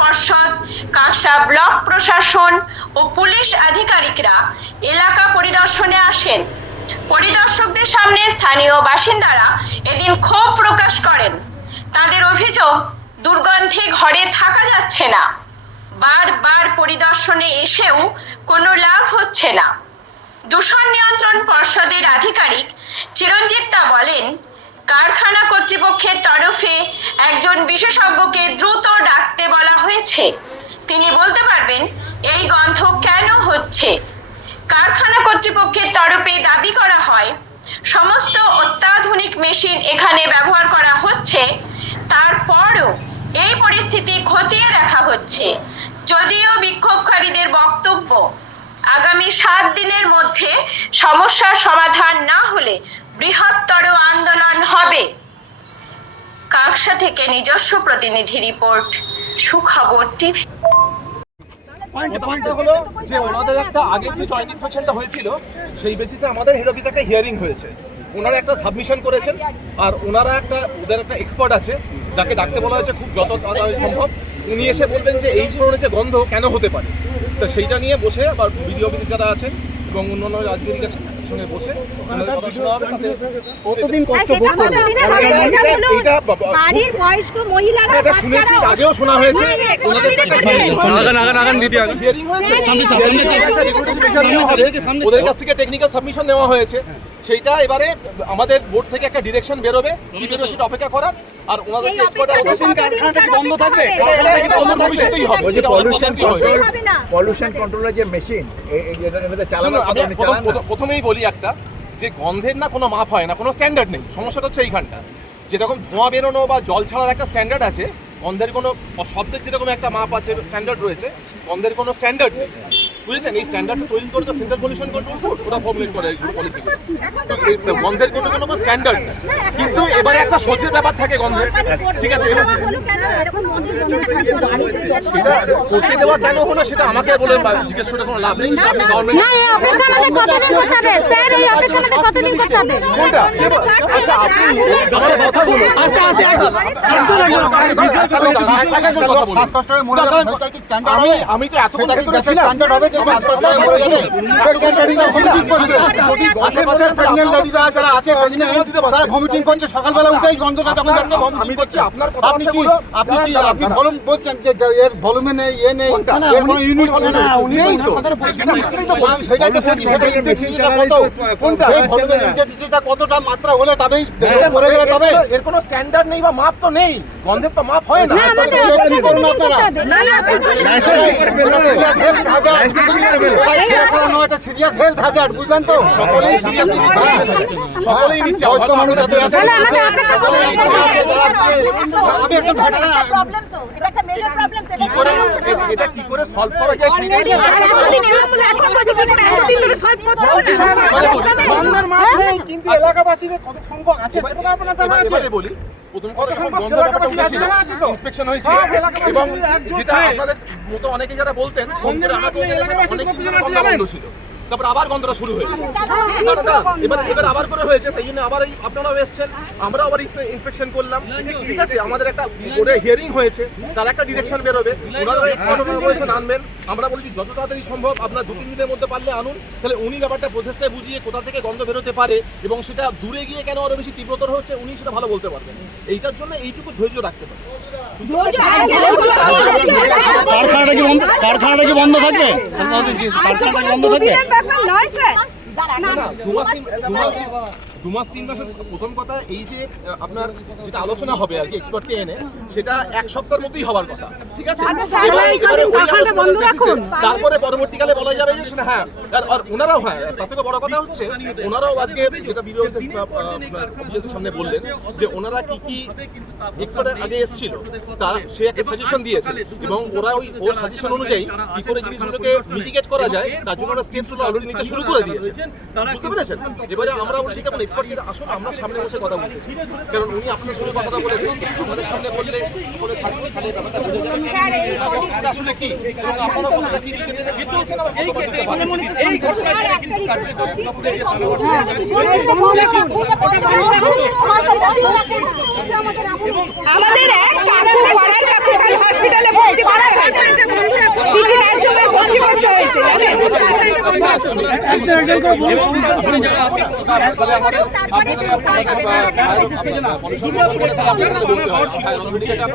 পর্ষদ কাঁকসা ব্লক প্রশাসন ও পুলিশ আধিকারিকরা এলাকা পরিদর্শনে আসেন। পরিদর্শকদের সামনে স্থানীয় বাসিন্দারা এদিন ক্ষোভ প্রকাশ করেন। তাদের অভিযোগ, দুর্গন্ধে ঘরে থাকা যাচ্ছে না। বারবার পরিদর্শনে এসেও কোনো লাভ হচ্ছে না। দূষণ নিয়ন্ত্রণ পর্ষদের আধিকারিক চিরঞ্জিত বলেন কারখানা কর্তৃপক্ষের তরফে একজন বিশেষজ্ঞকে দ্রুত ডাকতে বলা হয়েছে। তিনি বলতে পারবেন, এই গন্ধ কেন হচ্ছে? কারখানা কর্তৃপক্ষের তরফে দাবি করা হয়, সমস্ত অত্যাধুনিক মেশিন এখানে ব্যবহার করা হচ্ছে, তারপরও এই পরিস্থিতি খতিয়ে দেখা হচ্ছে। যদিও বিক্ষোভকারীদের বক্তব্য, আগামী সাত দিনের মধ্যে সমস্যার সমাধান না হলে বৃহত্তর আন্দোলন হবে। কাকসা থেকে নিজস্ব প্রতিনিধি রিপোর্ট, সুখবর টিভি। যে ওনাদের একটা আগে যে জয়েন্ট ইনস্পেকশনটা হয়েছিল, সেই বেসিসে আমাদের হেড অফিসে একটা হিয়ারিং হয়েছে। ওনারা একটা সাবমিশন করেছেন, আর ওনারা একটা, ওদের একটা এক্সপার্ট আছে, যাকে ডাকতে বলা হয়েছে খুব যত তাড়াতাড়ি সম্ভব। উনি এসে বলবেন যে এই ধরনের যে গন্ধ কেন হতে পারে? তো সেইটা নিয়ে বসে আবার বিডিও অফিসে যারা আছেন এবং অন্যান্য আধিকারিক আছেন একসঙ্গে বসে ওনাদের কথা শোনা হবে তাতে কতদিন কষ্ট ভোগ করবে? এটা- বাড়ির বয়স্ক মহিলারা এটা শুনেছি আগেও শোনা হয়েছে। ওনাদের একটা। আগান, আগান, আগান, দিদি, আগান। সামনে সামনে। সামনে ওদের কাছ থেকে টেকনিক্যাল সাবমিশন নেওয়া হয়েছে। সেইটা এবারে আমাদের বোর্ড থেকে একটা ডিরেকশন বেরোবে কি বেরোবে সেটা অপেক্ষা করার আর ওনাদের এক্সপার্ট কারখানাটা কি বন্ধ থাকবে? এটা এটা অন্য ভবিষ্যতেই হবে। ওই যে এটা পলিউশন কন্ট্রোল পলিউশন কন্ট্রোলের যে মেশিন এটাতে চালানোর শুনুন, আমি চালান প্রথমেই বলি একটা যে গন্ধের না কোনো মাপ হয় না কোনো স্ট্যান্ডার্ড নেই। সমস্যাটা হচ্ছে এইখানটা। যেরকম ধোঁয়া বেরোনো বা জল ছাড়ার একটা স্ট্যান্ডার্ড আছে গন্ধের কোনো শব্দের যেরকম একটা মাপ আছে স্ট্যান্ডার্ড রয়েছে গন্ধের কোনো স্ট্যান্ডার্ড নেই। বুঝেছেন এই স্ট্যান্ডার্ডটা তৈরি করে তো সেন্ট্রাল পলিউশন কন্ট্রোল বোর্ড ওরা ফর্মুলেট করে পলিসি গন্ধের কোনো কোনো স্ট্যান্ডার্ড কিন্তু এবারে একটা সহ্যের ব্যাপার থাকে গন্ধের ঠিক আছে সেটা করতে দেওয়া কেন হলো সেটা আমাকে বলে জিজ্ঞেস করে কোনো লাভ নেই আপনি গভর্নমেন্ট আচ্ছা কথা হয়ে আমি তো এতক্ষণ সেটা কি ভেতরে গ্যাসের ছিলাম। স্ট্যান্ডার্ড হবে যে শ্বাসকষ্ট হয়ে মরে যাবে। ভমিটিং করছে যদি গন্ধের আশেপাশের প্রেগনেন্ট লেডিরা যারা আছে প্রেগনেন্ট তারা ভমিটিং করছে। সকালবেলা উঠেই গন্ধটা যখন যাচ্ছে ভমিটিং করছে। আপনি কি আপনি কি আপনি ভলুম বলছেন যে এর ভলুমে নেই ইয়ে নেই এর কোনো ইউনিট নেই। তো। সেটাই তো বলছি সেটা ইন্টেন্সিটিটা কত। কোনটা? ভলুমের ইন্টেন্সিটিটা কতটা মাত্রা হলে তবেই মরে গেলে তবে। এর- এর কোনো স্ট্যান্ডার্ড নেই বা মাপ তো নেই। গন্ধের তো মাপ হয় না। না আমাদের কি করুন আপনারা? না না সিরিয়াস হেলথ হ্যাজার্ড বুঝলেন তো? সকলেই সকলেই আমাদের অপেক্ষা করতে হবে। আমি একজন ভেটারান প্রবলেম তো। এটা একটা মেজর প্রবলেম কি করে এটা কি করে সলভ করা যায় সেটাই এতদিন এখন পর্যন্ত কি করে এতদিন ধরে সলভ করতে হবে না। কিন্তু এলাকাবাসীদের কত সংখ্যক আছে সেটা আপনার জানা আছে? বলি। প্রথম কথা যখন সংখ্যক ব্যাপারটা আছে, উঠেছিল, জানা আছে তো? ইন্সপেকশন হয়েছে এবং যেটা আপনাদের মতো অনেকে যারা বলতেন তারপর আবার গন্ধটা শুরু হয়েছে। দাঁড়ান, এবার এবার আবার করে হয়েছে তাই জন্য আবার এই আপনারাও এসছেন আমরা আবার ইন্সপেকশন করলাম। ঠিক আছে আমাদের একটা বোর্ডে হিয়ারিং হয়েছে তার একটা ডিরেকশন বেরোবে। ওনারা এক্সপার্ট আনবেন। আমরা বলছি যত তাড়াতাড়ি সম্ভব আপনার দু তিন দিনের মধ্যে পারলে আনুন তাহলে উনি ব্যাপারটা প্রসেসটাই বুঝিয়ে কোথা থেকে গন্ধ বেরোতে পারে এবং সেটা দূরে গিয়ে কেন আরও বেশি তীব্রতর হচ্ছে উনি সেটা ভালো বলতে পারবেন। এইটার জন্য এইটুকু ধৈর্য রাখতে হবে। কারখানাটা কি বন্ধ কারখানাটা কি বন্ধ থাকবে? কারখানাটা কি বন্ধ থাকবে। ব্যাপার নয় স্যার। না, না, দু মাস তিন- মাসের প্রথম কথা এই যে আপনার যেটা আলোচনা হবে আর কি এক্সপার্টকে এনে সেটা এক সপ্তাহের মধ্যেই হওয়ার কথা ঠিক আছে? আচ্ছা। তারপরে পরবর্তীকালে বলা যাবে যে সেটা হ্যাঁ আর- ওনারাও হ্যাঁ তার থেকে বড় কথা হচ্ছে ওনারাও আজকে যেটা বিডিও সামনে বললেন যে ওনারা কি কি এক্সপার্টের আগে এসেছিল তার সে একটা সাজেশন দিয়েছে এবং ওরা ওই ওর সাজেশন অনুযায়ী কি করে জিনিসগুলোকে মিটিগেট করা যায় তার জন্য ওরা স্টেপস অলরেডি নিতে শুরু করে দিয়েছে। বুঝতে পেরেছেন? এবারে আমরা বলছি আসুন আমরা সামনে বসে কথা বলি কারণ উনি আপনাদের সঙ্গে কথাটা বলেছেন আমাদের সামনে বললে করে থাকবে তাহলে ব্যাপারটা বুঝে যাবে। এটা কথাটা আসলে কি? এবং আপনারা কথাটা কি দিতে জিততে হচ্ছে এই কেসে এই ঘটনাটা কিন্তু কার্যকর। আমাদের এক কাকু পাড়ার কাকু কাল হসপিটালে ভর্তি করা হয়েছে সিটি নার্সিংহোমে ভর্তি করতে হয়েছে আপনারা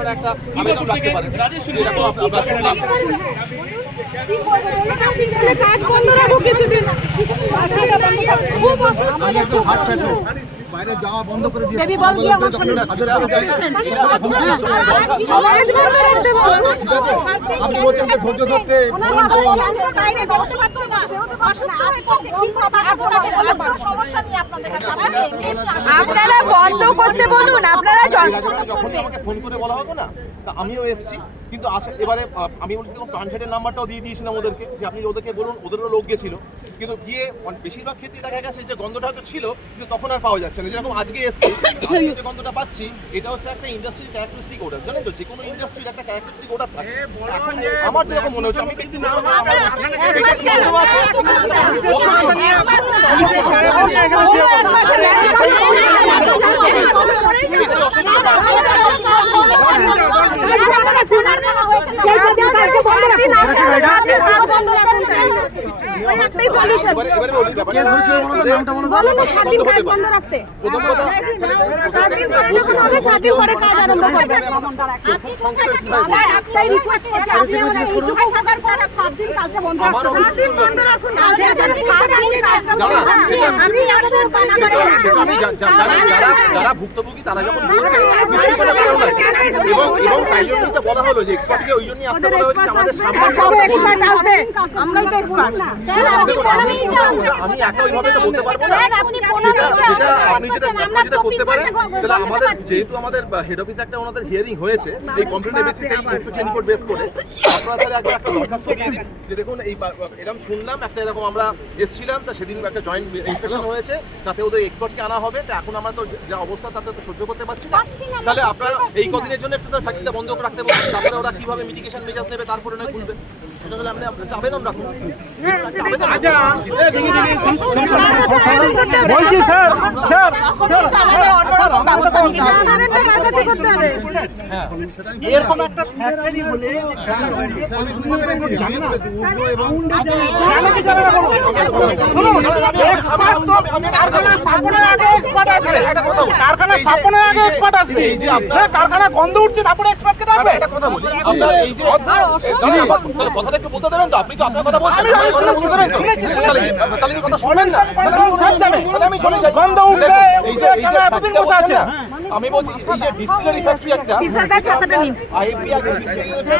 একটা আবেদন রাখতে পারেন যেরকম আমরা শুনলাম কাজ বন্ধ বাইরে যাওয়া বন্ধ করে দিয়ে বেবি বল গিয়ে আমার সামনে হাজার করে যাই। ঠিক আছে আপনি বলছেন যে ধৈর্য ধরতে ফোন করুন। আপনারা বন্ধ করতে বলুন আপনারা যখন আমাকে ফোন করে বলা হতো না তা আমিও এসেছি। কিন্তু আসে এবারে আমি বলছি দেখুন নাম্বারটাও দিয়ে দিয়েছিলাম ওদেরকে যে আপনি ওদেরকে বলুন ওদেরও লোক গেছিল। কিন্তু গিয়ে বেশিরভাগ ক্ষেত্রে দেখা গেছে যে গন্ধটা হয়তো ছিল কিন্তু তখন আর পাওয়া যাচ্ছে না। যেরকম আজকে এসেছি আজকে যে গন্ধটা পাচ্ছি এটা হচ্ছে একটা ইন্ডাস্ট্রির ক্যারেক্টারিস্টিক ওটার জানেন তো যে কোনো ইন্ডাস্ট্রির একটা ক্যারেক্টারিস্টিক ওটার থাকে এখন আমার যেরকম মনে হচ্ছে আমি ব্যক্তি এক মাস কেন? এক মাস না। এবারে এবারে বলি ব্যাপারটা হচ্ছে নামটা মনে বলো না সাত দিন কাজ বন্ধ রাখতে। সাত দিন পরে যখন হবে সাত দিন পরে কাজ আরম্ভ করবে। একটাই রিকোয়েস্ট করছি আপনি আমাদের এইটুকুই থাকার স্যার সাত দিন কাজটা বন্ধ রাখতে। সাত দিন বন্ধ রাখুন। আমি আসলে বানা সেটা- করে সেটা আমি যা- যা- যারা ভুক্তভোগী তারা যখন বলছে। এবং এবং তাই জন্য তো বলা হলো যে এক্সপার্টকে ওই জন্যই আসতে বলা হয়েছে আমাদের সামনে আমরাই তো এক্সপার্ট দেখুন, আমি একা ওইভাবে তো বলতে পারব না। যেটা যেটা আপনি যেটা আপনি যেটা করতে পারেন তাহলে আমাদের যেহেতু আমাদের হেড অফিসে একটা ওনাদের হিয়ারিং হয়েছে এই কমপ্লেনের বেসিসে এই ইন্সপেকশন রিপোর্ট বেস করে আপনারা তাহলে একবার একটা দরখাস্ত দিয়ে দিন। যে দেখুন এই এরকম শুনলাম একটা এরকম আমরা এসেছিলাম তা সেদিন একটা জয়েন্ট ইন্সপেকশন হয়েছে তাতে ওদের এক্সপার্টকে আনা হবে তো এখন আমরা তো যা অবস্থা তাতে তো সহ্য করতে পারছি না। তাহলে আপনারা এই কদিনের জন্য একটু তার ফ্যাক্টরিটা বন্ধ করে রাখতে তারপরে ওরা কীভাবে মিটিগেশন মেজার্স নেবে তারপরে নয় খুলবে। সেটা তাহলে আবেদন রাখুন। আবেদন বলছি স্যার স্যার এরকম একটা ফ্যাক্টরি হলে কারখানা স্থাপনের আগে expert আসবে। কারখানা স্থাপনের আগে expert আসবে। এই যে আপনার- হ্যাঁ, কারখানা গন্ধ উঠছে তারপরে expertকে ডাকবে। একটা কথা বলি আপনার এই যে দাঁড়ান, আবার- তাহলে কথাটা একটু বলতে দেবেন তো আপনি তো আপনার কথা বলছেন কথা শুনবেন না আমি চলে যাই বন্ধ উঠবে, এতদিন বসে আছে? বলছেন আমি বলছি এই যে ডিস্টিলারি ফ্যাক্টরি একটা বিশালদার ছাতাটা নিন। আইএপি আগে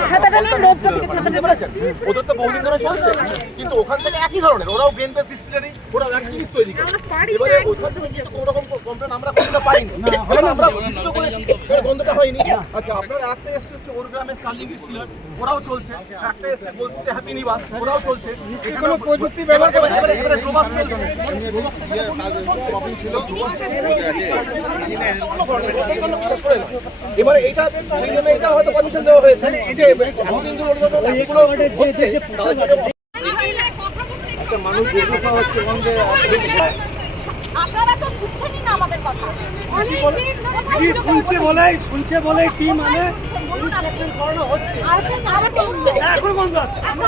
ছাতাটা নিন, রোদটা থেকে ছাতাটা বুঝতে ওদের তো বহুদিন ধরে চলছে। কিন্তু ওখান থেকে একই ধরনের ওরাও গ্রেন বেস ডিস্টিলারি ওরাও একই জিনিস তৈরি করে। এবারে ওখান থেকে কিন্তু কোনো রকম কমপ্লেন আমরা কোনোটা পাইনি। এবারে আমরা করেছি এর গন্ধটা হয়নি। আচ্ছা আপনার একটা এসছে হচ্ছে ওর গ্রামে স্টার্লিং ডিস্টিলার্স ওরাও চলছে। একটা এসছে বলছি যে হ্যাপি নিবাস ওরাও চলছে। এখানে প্রযুক্তি ব্যবহার করে এবারে এবারে গ্লোবাস চলছে। গ্লোবাস থেকে চলছে। জন্য বিশেষ করে নয়। এবারে এটা সেই জন্য এটা হয়তো পারমিশন দেওয়া হয়েছে। যে এতদিন ধরে ওর জন্য এগুলো আপনারা তো শুনছেনই না আমাদের কথা। অনেক দিন ধরে শুনছে বলে শুনছে বলে কি মানে? তো এখন বন্ধ আছে। আমরা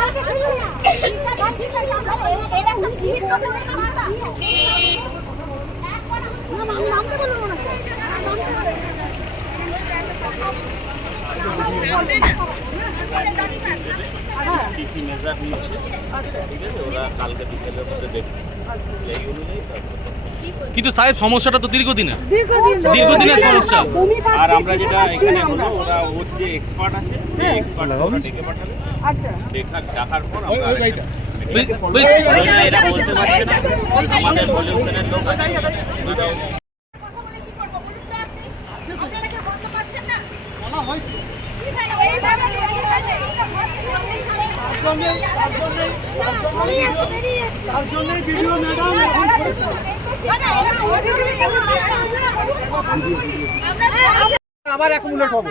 কি ঠিক আছে ওরা কালকে বিকেলের মধ্যে দেখবে। সেই অনুযায়ী কিন্তু সাহেব সমস্যাটা তো দীর্ঘদিনের। দীর্ঘদিন দীর্ঘদিনের সমস্যা। আর আমরা যেটা এখানে হলো ওরা ওর যে এক্সপার্ট আছে সেই এক্সপার্ট ওরা ডেকে পাঠাবে। আচ্ছা। দেখার দেখার পর আমরা এরা বলতে পারছে না আমাদের পলিউশনের লোক আছে ওনারাও আপনারা কি বলতে পারছেন না। বলা হয়েছে এইভাবে এইভাবে তার জন্যই ভিডিও ম্যাডাম এখন আমরা আবার অ্যাকুমুলেট হবে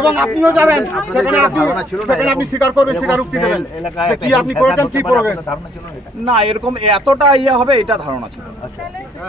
এবং আপনিও যাবেন সেখানে আপনি সেখানে আপনি স্বীকার করবেন স্বীকারোক্তি দেবেন। কি আপনি করেছেন কি প্রোগ্রেস না এরকম এতটা ইয়ে হবে এটা ধারণা ছিল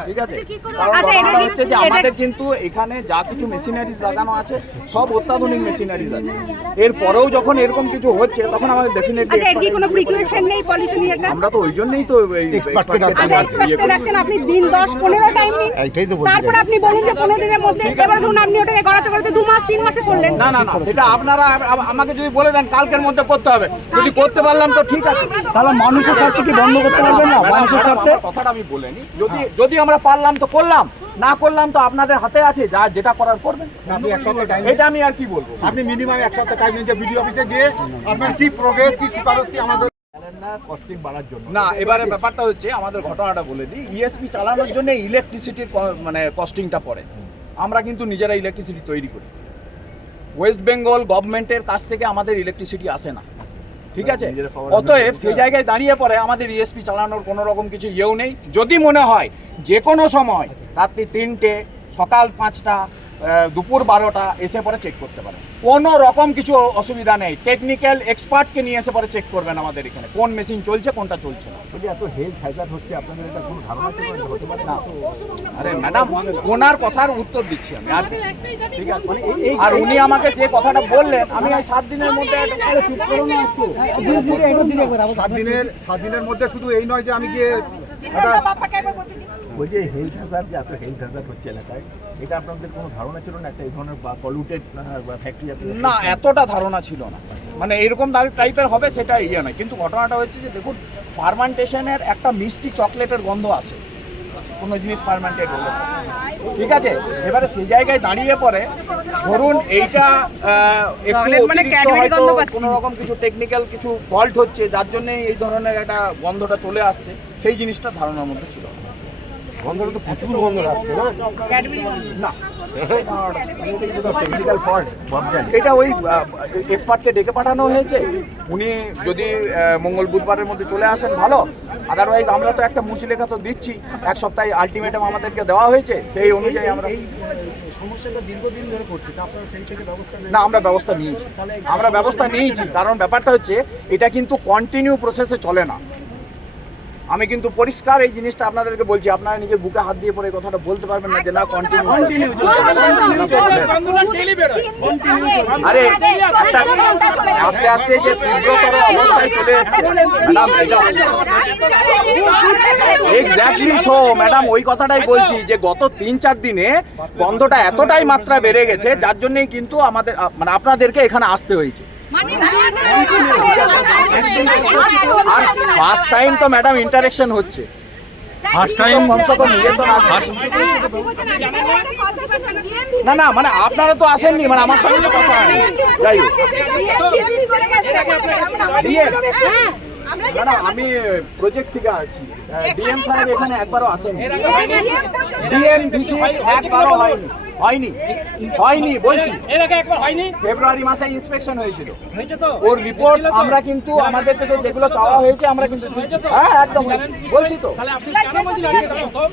ঠিক আছে। কারণ আচ্ছা, এটা ঘটনা কি- হচ্ছে যে আমাদের কিন্তু এখানে যা কিছু মেশিনারিজ লাগানো আছে সব অত্যাধুনিক মেশিনারিজ আছে। এরপরেও যখন এরকম কিছু হচ্ছে তখন আমাদের ডেফিনেটলি আচ্ছা এর কি কোনো প্রিকুয়েশন নেই পলিউশন এটা আমরা তো ওই জন্যই তো আচ্ছা ইয়ে এক্সপার্টকে। রাখছেন আপনি দিন দশ পনেরো টাইম দিন এইটাই তো বলছি তারপর আপনি বলুন যে পনেরো দিনের মধ্যে এবার ধরুন আপনি ওটাকে গড়াতে গড়াতে দু মাস তিন মাসে করলেন? না না না সেটা আপনারা আমাকে যদি বলে দেন কালকের মধ্যে করতে হবে। যদি করতে পারলাম তো ঠিক আছে। তাহলে মানুষের স্বার্থে কি বন্ধ করতে পারবেন না? মানুষের স্বার্থে? কথাটা আমি বলিনি। যদি যদি আমরা পারলাম তো করলাম। না করলাম তো আপনাদের হাতে আছে যা যেটা করার করবেন। আপনি এক সপ্তাহ টাইম এটা আমি আর কি বলব? আপনি মিনিমাম এক সপ্তাহ টাইম নিন যে বিডিও অফিসে গিয়ে আপনার কি প্রোগ্রেস কি স্বীকারোক্তি আমাদের কস্টিং বাড়ার জন্য। না এবারে ব্যাপারটা হচ্ছে আমাদের ঘটনাটা বলে দিই। ইএসপি চালানোর জন্য ইলেকট্রিসিটির মানে কস্টিংটা পড়ে। আমরা কিন্তু নিজেরা ইলেকট্রিসিটি তৈরি করি। ওয়েস্ট বেঙ্গল গভর্নমেন্টের কাছ থেকে আমাদের ইলেকট্রিসিটি আসে না। ঠিক আছে? অতএব সেই জায়গায় দাঁড়িয়ে পরে আমাদের ইএসপি চালানোর কোনো রকম কিছু ইয়েও নেই। যদি মনে হয় যে কোনো সময় রাত্রি তিনটে সকাল পাঁচটা দুপুর বারোটা এসে পরে চেক করতে পারে। কোনো রকম কিছু অসুবিধা নেই। টেকনিক্যাল এক্সপার্টকে নিয়ে এসে পরে চেক করবেন আমাদের এখানে। কোন মেশিন চলছে কোনটা চলছে না। এত হেলথ হ্যাজার্ড হচ্ছে আপনাদের এটা কোনো ধারণা ছিল এটা হতে পারে না? আরে ম্যাডাম ওনার কথার উত্তর দিচ্ছি আমি আর ঠিক আছে আর উনি আমাকে যে কথাটা বললেন আমি এই সাত দিনের মধ্যে। সাত দিনের সাত দিনের মধ্যে শুধু এই নয় যে আমি গিয়ে বলছি হেলথ হ্যাজার্ড যে এত হেলথ হ্যাজার্ড হচ্ছে এলাকায় এটা আপনাদের কোনো ধারণা ছিল না একটা এই ধরনের পলিউটেড ফ্যাক্টরি না এতটা ধারণা ছিল না। মানে এরকম টাইপের হবে সেটা ইয়ে নয়। কিন্তু ঘটনাটা হচ্ছে যে দেখুন ফার্মান্টেশনের একটা মিষ্টি চকলেটের গন্ধ আসে। কোনো জিনিস ফার্মান্টেড হলে। ঠিক আছে? এবারে সেই জায়গায় দাঁড়িয়ে পরে ধরুন এইটা মানে। কোনো রকম কিছু টেকনিক্যাল কিছু ফল্ট হচ্ছে যার জন্য এই ধরনের একটা গন্ধটা চলে আসছে। সেই জিনিসটা ধারণার মধ্যে ছিল না। গন্ধটা তো প্রচুর গন্ধ আসছে না? না। টেকনিক্যাল ফল্ট এটা ওই এক্সপার্টকে ডেকে পাঠানো হয়েছে? উনি যদি মঙ্গল বুধবারের মধ্যে চলে আসেন ভালো। আদারওয়াইজ আমরা তো একটা মুচলেখা তো দিচ্ছি। এক সপ্তাহে আলটিমেটাম আমাদেরকে দেওয়া হয়েছে সেই অনুযায়ী আমরা সমস্যাটা দীর্ঘদিন ধরে করছে আপনারা সেই থেকে ব্যবস্থা না আমরা ব্যবস্থা নিয়েছি। আমরা ব্যবস্থা নিয়েছি। কারণ ব্যাপারটা হচ্ছে এটা কিন্তু কন্টিনিউ প্রসেসে চলে না। আমি কিন্তু পরিষ্কার এই জিনিসটা আপনাদেরকে বলছি আপনারা নিজের বুকে হাত দিয়ে পরে কথাটা বলতে পারবেন না যে না কন্টিনিউ আরে আস্তে আস্তে যে তীব্রতর অবস্থায় চলে এক্স্যাক্টলি শো ম্যাডাম ওই কথাটাই বলছি যে গত তিন চার দিনে গন্ধটা এতটাই মাত্রা বেড়ে গেছে যার জন্যই কিন্তু আমাদের মানে আপনাদেরকে এখানে আসতে হয়েছে আর ফার্স্ট টাইম তো ম্যাডাম ইন্টারেকশন হচ্ছে। ফার্স্ট টাইম কমসে কম তো না? না মানে আপনারা তো আসেননি মানে আমার সঙ্গে কথা যাই হোক। আমি প্রজেক্ট থেকে আছি। ডিএম সাহেব এখানে একবারও আসেনি। ডিএম ভিসি একবারও হয়নি। হয়নি। হয়নি বলছি। ফেব্রুয়ারি মাসে ইন্সপেকশন হয়েছিল। ওর রিপোর্ট আমরা কিন্তু আমাদের থেকে যেগুলো চাওয়া হয়েছে আমরা কিন্তু হ্যাঁ একদম বলছি তো।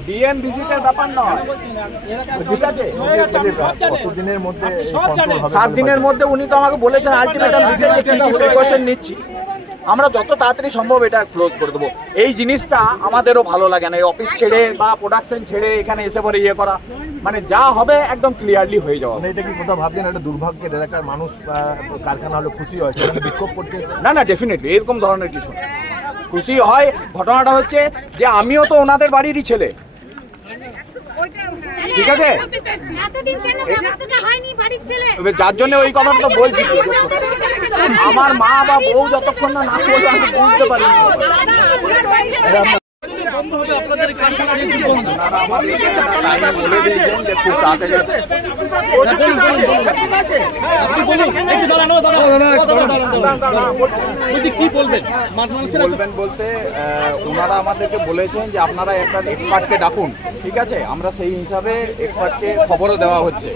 ডিএম ভিজিটের ব্যাপার নয়। ঠিক আছে? কতদিনের মধ্যে সাত দিনের মধ্যে উনি তো আমাকে বলেছেন আলটিমেটাম দিতে যে কি কি প্রিকশন নিচ্ছি। আমরা যত তাড়াতাড়ি সম্ভব এটা ক্লোজ করে দেবো। এই জিনিসটা আমাদেরও ভালো লাগে না এই অফিস ছেড়ে বা প্রোডাকশন ছেড়ে এখানে এসে পরে ইয়ে করা মানে যা হবে একদম ক্লিয়ারলি হয়ে যাওয়া। মানে এটা কি কোথাও ভাবছেন? একটা দুর্ভাগ্যের এলাকার মানুষ কারখানা হলে খুশি হয় সেখানে বিক্ষোভ করতে না না ডেফিনেটলি এরকম ধরনের কিছু খুশি হয় ঘটনাটা হচ্ছে যে আমিও তো ওনাদের বাড়িরই ছেলে। ঠিক আছে? যার জন্য ওই কথাটা তো বলছি আমার মা বা বউ যতক্ষণ না না আমি বুঝতে কি বন্ধ না, না, আমাদের এখানে টাইমে বলে দিয়েছেন যে খুব তাড়াতাড়ি আপনি বলুন একটু দাঁড়ান ও দাঁড়ান বলছি কি বলবেন? মাঠ মানছে না বলবেন বলতে ওনারা আমাদেরকে বলেছেন যে আপনারা একটা এক্সপার্টকে ডাকুন ঠিক আছে? আমরা সেই হিসাবে এক্সপার্টকে খবরও দেওয়া হচ্ছে।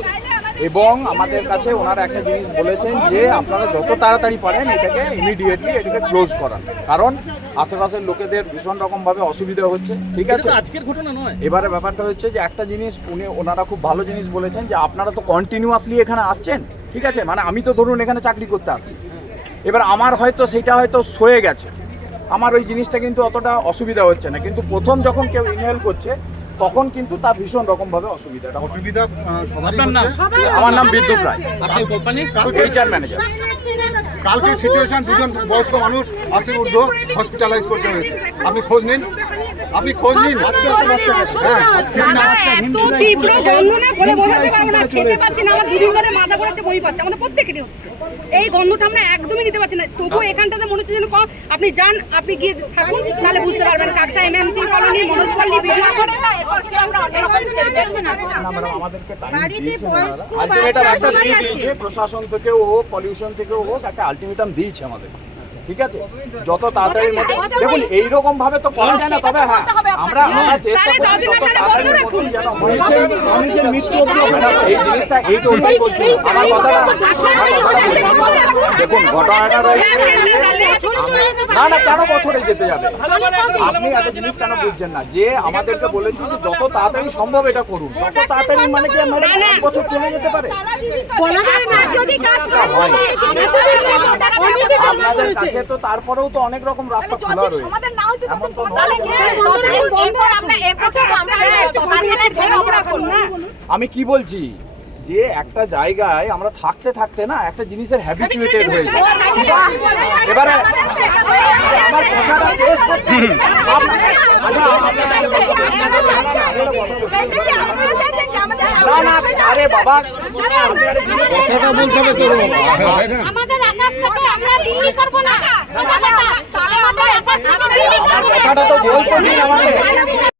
এবং আমাদের কাছে ওনারা একটা জিনিস বলেছেন যে আপনারা যত তাড়াতাড়ি পারেন এটাকে ইমিডিয়েটলি এটাকে ক্লোজ করান। কারণ আশেপাশের লোকেদের ভীষণ রকমভাবে অসুবিধা হচ্ছে ঠিক আছে? আজকের ঘটনা নয়। এবারে ব্যাপারটা হচ্ছে যে একটা জিনিস উনি ওনারা খুব ভালো জিনিস বলেছেন যে আপনারা তো কন্টিনিউয়াসলি এখানে আসছেন ঠিক আছে? মানে আমি তো ধরুন এখানে চাকরি করতে আসছি। এবার আমার হয়তো সেটা হয়তো সয়ে গেছে। আমার ওই জিনিসটা কিন্তু অতটা অসুবিধা হচ্ছে না। কিন্তু প্রথম যখন কেউ ইনহেল করছে তখন কিন্তু তার ভীষণ রকমভাবে অসুবিধাটা অসুবিধা সবারই নাম? হচ্ছে। আমার নাম বিদ্যুৎ রায়। আপনার কোম্পানি? এইচআর ম্যানেজার কালকে সিচুয়েশন দুজন বয়স্ক মানুষ আশি ঊর্ধ্ব হসপিটালাইজ করতে হয়েছে। আপনি খোঁজ নিন। আপনি খোঁজ নিন। হ্যাঁ সেদিন আমার- এত তীব্র গন্ধ না বলে বোঝাতে না। খেতে পাচ্ছি না আমার দুদিন ধরে মাথা ঘুরেছে বই পাচ্ছে। আমাদের প্রত্যেকেরই এই গন্ধটা আমরা একদমই নিতে পারছি না। তবুও এখানটাতে মনে হচ্ছে যেন কম। আপনি যান আপনি গিয়ে থাকুন তাহলে বুঝতে পারবেন। কাকসা এমএমসি কলোনি মনোজ পল্লী প্রশাসন থেকেও হোক পলিউশন থেকেও হোক একটা আলটিমেটাম দিয়েছে আমাদের ঠিক আছে? যত তাড়াতাড়ির মধ্যে দেখুন এইরকম ভাবে তো করা যায় না তবে হ্যাঁ আমরা আমরা চেষ্টা করছি বন্ধ তাড়াতাড়ির। মধ্যে যেন মানুষের মৃত্যু এই জিনিসটা এই তো ওটাই বলছি আমার কথাটা। দেখুন ঘটনাটা রয়েছে না না কেন বছরে যেতে যাবে? আপনি একটা জিনিস কেন বুঝছেন না? যে আমাদেরকে বলেছে যে যত তাড়াতাড়ি সম্ভব এটা করুন। তত তাড়াতাড়ি মানে কি আমাদের এক বছর চলে যেতে পারে? আপনাদের কাছে তো তারপরেও তো অনেক রকম রাস্তা খোলা রয়েছে সমাধান না হচ্ছে এমন তো তাহলে এরপর আমরা এরপর আমরা কারখানায় ফের অপরাধ করব আমি কি বলছি যে একটা জায়গায় আমরা থাকতে থাকতে না একটা জিনিসের হ্যাবিচুয়েটেড হয়ে যায় এবারে আমার কথাটা শেষ করছি আচ্ছা, না না আরে বাবা কথাটা বলতে হবে তো আমাদের আকাশ থেকে আমরা দিল্লি করব না তাহলে আমাদের আকাশ থেকে দিল্লি আমার করব কথাটা তো বলতে দিন আমাকে